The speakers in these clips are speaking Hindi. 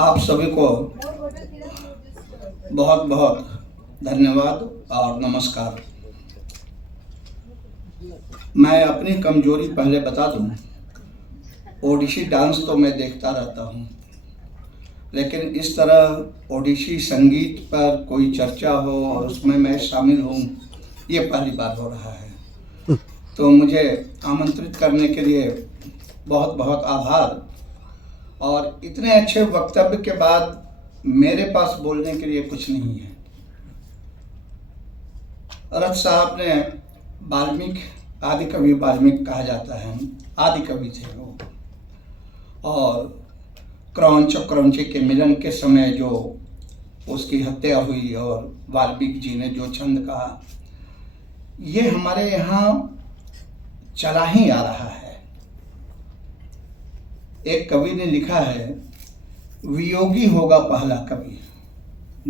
आप सभी को बहुत बहुत धन्यवाद और नमस्कार। मैं अपनी कमजोरी पहले बता दूं, ओडिसी डांस तो मैं देखता रहता हूं, लेकिन इस तरह ओडिसी संगीत पर कोई चर्चा हो और उसमें मैं शामिल हूं, ये पहली बार हो रहा है। तो मुझे आमंत्रित करने के लिए बहुत बहुत आभार। और इतने अच्छे वक्तव्य के बाद मेरे पास बोलने के लिए कुछ नहीं है। रथ साहब ने वाल्मीकि, आदि कवि वाल्मीकि कहा जाता है, आदि कवि थे वो। और क्रौंच और क्रौंची के मिलन के समय जो उसकी हत्या हुई और वाल्मीकि जी ने जो छंद कहा, ये हमारे यहाँ चला ही आ रहा है। एक कवि ने लिखा है, वियोगी होगा पहला कवि।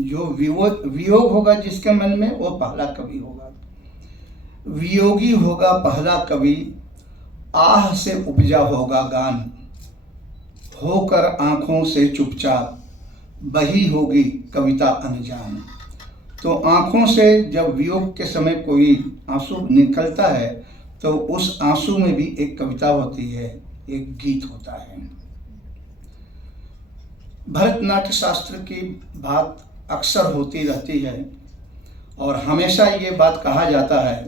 जो वियोग होगा जिसके मन में, वो पहला कवि होगा। वियोगी होगा पहला कवि, आह से उपजा होगा गान, होकर आंखों से चुपचाप बही होगी कविता अनजान। तो आंखों से जब वियोग के समय कोई आंसू निकलता है, तो उस आंसू में भी एक कविता होती है, एक गीत होता है। भरतनाट्य शास्त्र की बात अक्सर होती रहती है और हमेशा ये बात कहा जाता है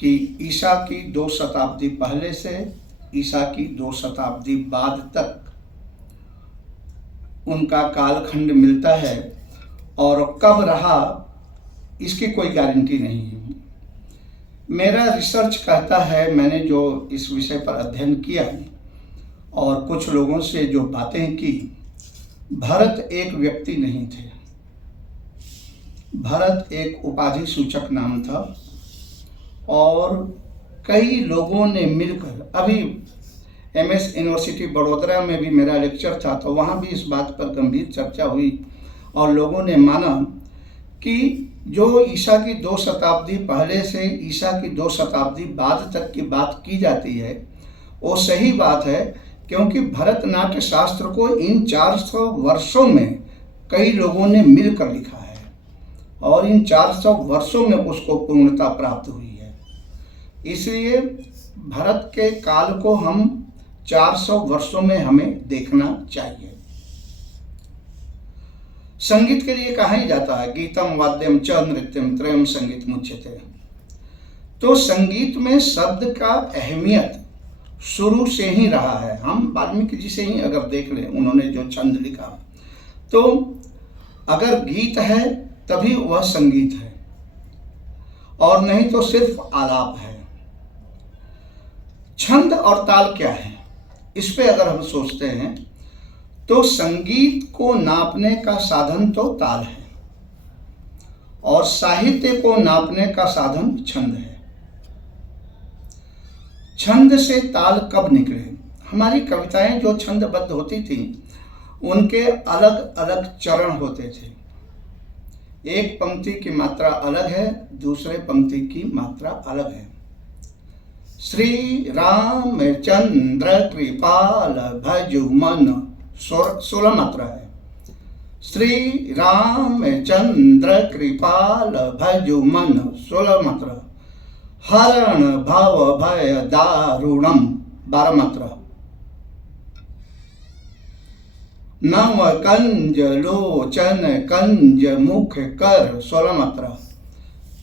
कि ईसा की 2 शताब्दी पहले से ईसा की 2 शताब्दी बाद तक उनका कालखंड मिलता है, और कब रहा इसकी कोई गारंटी नहीं है। मेरा रिसर्च कहता है, मैंने जो इस विषय पर अध्ययन किया और कुछ लोगों से जो बातें की, भरत एक व्यक्ति नहीं थे। भरत एक उपाधि सूचक नाम था और कई लोगों ने मिलकर, अभी MS यूनिवर्सिटी बड़ोदरा में भी मेरा लेक्चर था, तो वहाँ भी इस बात पर गंभीर चर्चा हुई और लोगों ने माना कि जो ईसा की 2 शताब्दी पहले से ईसा की 2 शताब्दी बाद तक की बात की जाती है, वो सही बात है, क्योंकि भरतनाट्य शास्त्र को इन 400 वर्षों में कई लोगों ने मिलकर लिखा है और इन 400 वर्षों में उसको पूर्णता प्राप्त हुई है। इसलिए भरत के काल को हम 400 वर्षों में हमें देखना चाहिए। संगीत के लिए कहा ही जाता है, गीतम वाद्यम च नृत्यम त्रयम संगीत मुच्यते। तो संगीत में शब्द का अहमियत शुरू से ही रहा है। हम वाल्मीकि जी से ही अगर देख लें, उन्होंने जो छंद लिखा, तो अगर गीत है तभी वह संगीत है, और नहीं तो सिर्फ आलाप है। छंद और ताल क्या है, इस पे अगर हम सोचते हैं तो संगीत को नापने का साधन तो ताल है और साहित्य को नापने का साधन छंद है। छंद से ताल कब निकले? हमारी कविताएं जो छंदबद्ध होती थी, उनके अलग अलग चरण होते थे। एक पंक्ति की मात्रा अलग है, दूसरे पंक्ति की मात्रा अलग है। श्री रामचंद्र कृपाल भजु मन 16 मात्रा है। श्री रामचंद्र कृपाल भजु मन 16 मात्रा। हरण भव भय दारुणम 12 मात्रा। नव कंज लोचन कंज मुख कर 16 मात्रा।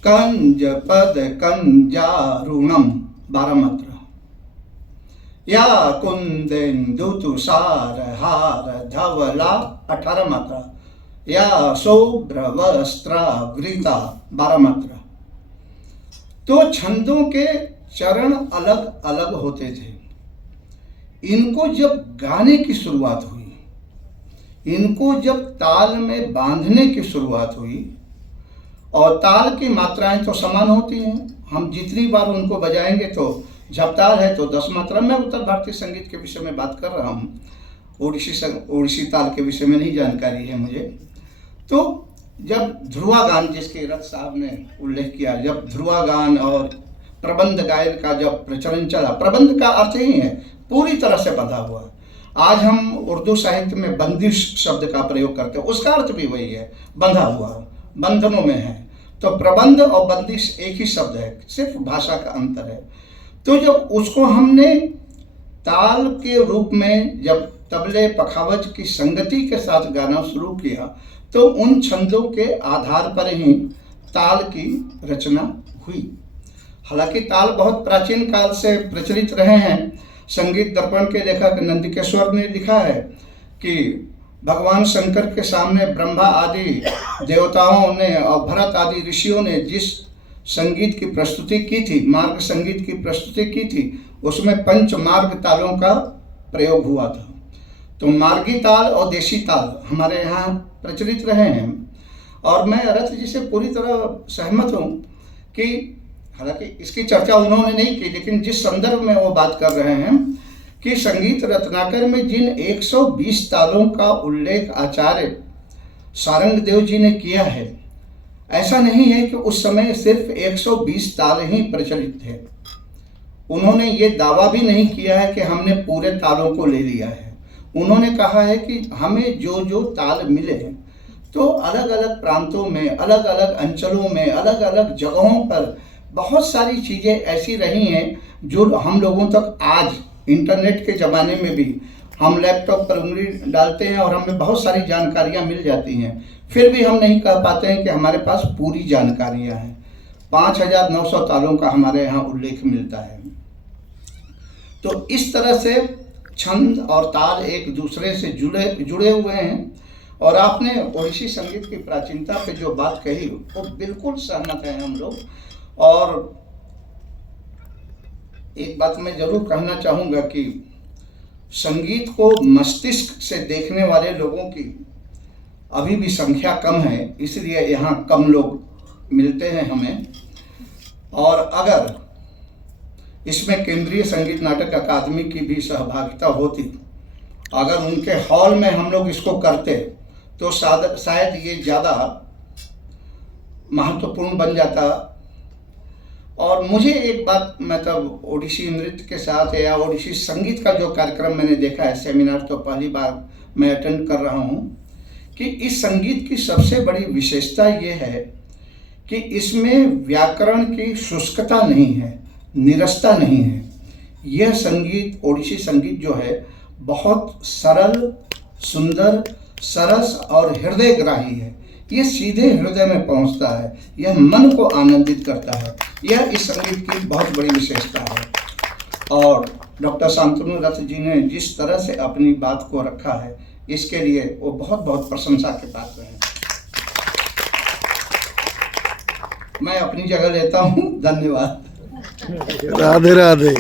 कंज पद कंजारुणम 12 मात्रा। या कुंदेन्दु तुषार हार धवला 18 मात्रा। या शुभ्र वस्त्रावृता 12 मात्रा। तो छंदों के चरण अलग अलग होते थे। इनको जब गाने की शुरुआत हुई, इनको जब ताल में बांधने की शुरुआत हुई, और ताल की मात्राएं तो समान होती हैं, हम जितनी बार उनको बजाएंगे तो जब ताल है तो 10 मात्रा। मैं उत्तर भारतीय संगीत के विषय में बात कर रहा हूँ, ओडिसी ताल के विषय में नहीं जानकारी है मुझे। तो जब ध्रुवा गान, जिसके रथ साहब ने उल्लेख किया, जब ध्रुवा गान और प्रबंध गायन का जब प्रचलन चला, प्रबंध का अर्थ ही है पूरी तरह से बंधा हुआ, आज हम उर्दू साहित्य में बंदिश शब्द का प्रयोग करते हैं, उसका अर्थ भी वही है, बंधा हुआ, बंधनों में है। तो प्रबंध और बंदिश एक ही शब्द है, सिर्फ भाषा का अंतर है। तो जब उसको हमने ताल के रूप में जब तबले पखावज की संगति के साथ गाना शुरू किया, तो उन छंदों के आधार पर ही ताल की रचना हुई। हालांकि ताल बहुत प्राचीन काल से प्रचलित रहे हैं। संगीत दर्पण के लेखक नंदिकेश्वर ने लिखा है कि भगवान शंकर के सामने ब्रह्मा आदि देवताओं ने और भरत आदि ऋषियों ने जिस संगीत की प्रस्तुति की थी, मार्ग संगीत की प्रस्तुति की थी, उसमें पंच मार्ग तालों का प्रयोग हुआ था। तो मार्गी ताल और देशी ताल हमारे यहाँ प्रचलित रहे हैं। और मैं रथ जी से पूरी तरह सहमत हूँ कि हालांकि इसकी चर्चा उन्होंने नहीं की, लेकिन जिस संदर्भ में वो बात कर रहे हैं कि संगीत रत्नाकर में जिन 120 तालों का उल्लेख आचार्य सारंगदेव जी ने किया है, ऐसा नहीं है कि उस समय सिर्फ 120 ताल ही प्रचलित थे। उन्होंने ये दावा भी नहीं किया है कि हमने पूरे तालों को ले लिया है। उन्होंने कहा है कि हमें जो जो ताल मिले हैं, तो अलग अलग प्रांतों में, अलग अलग अंचलों में, अलग अलग जगहों पर बहुत सारी चीज़ें ऐसी रही हैं जो हम लोगों तक आज इंटरनेट के ज़माने में भी हम लैपटॉप पर उंगली डालते हैं और हमें बहुत सारी जानकारियां मिल जाती हैं, फिर भी हम नहीं कह पाते हैं कि हमारे पास पूरी जानकारियां हैं। 5900 तालों का हमारे यहाँ उल्लेख मिलता है। तो इस तरह से छंद और ताल एक दूसरे से जुड़े हुए हैं। और आपने ओडिसी संगीत की प्राचीनता पे जो बात कही वो बिल्कुल सहमत हैं हम लोग। और एक बात मैं जरूर कहना चाहूँगा कि संगीत को मस्तिष्क से देखने वाले लोगों की अभी भी संख्या कम है, इसलिए यहाँ कम लोग मिलते हैं हमें। और अगर इसमें केंद्रीय संगीत नाटक अकादमी की भी सहभागिता होती, अगर उनके हॉल में हम लोग इसको करते, तो शायद ये ज़्यादा महत्वपूर्ण बन जाता। और मुझे एक बात, मतलब ओडिसी नृत्य के साथ या ओडिसी संगीत का जो कार्यक्रम मैंने देखा है, सेमिनार तो पहली बार मैं अटेंड कर रहा हूँ, कि इस संगीत की सबसे बड़ी विशेषता ये है कि इसमें व्याकरण की शुष्कता नहीं है, निरस्ता नहीं है। यह संगीत, ओडिसी संगीत जो है, बहुत सरल, सुंदर, सरस और हृदयग्राही है। ये सीधे हृदय में पहुंचता है, यह मन को आनंदित करता है। यह इस संगीत की बहुत बड़ी विशेषता है। और डॉक्टर शांतनु रथ जी ने जिस तरह से अपनी बात को रखा है, इसके लिए वो बहुत बहुत प्रशंसा के पात्र हैं। मैं अपनी जगह लेता हूँ। धन्यवाद। राधे राधे।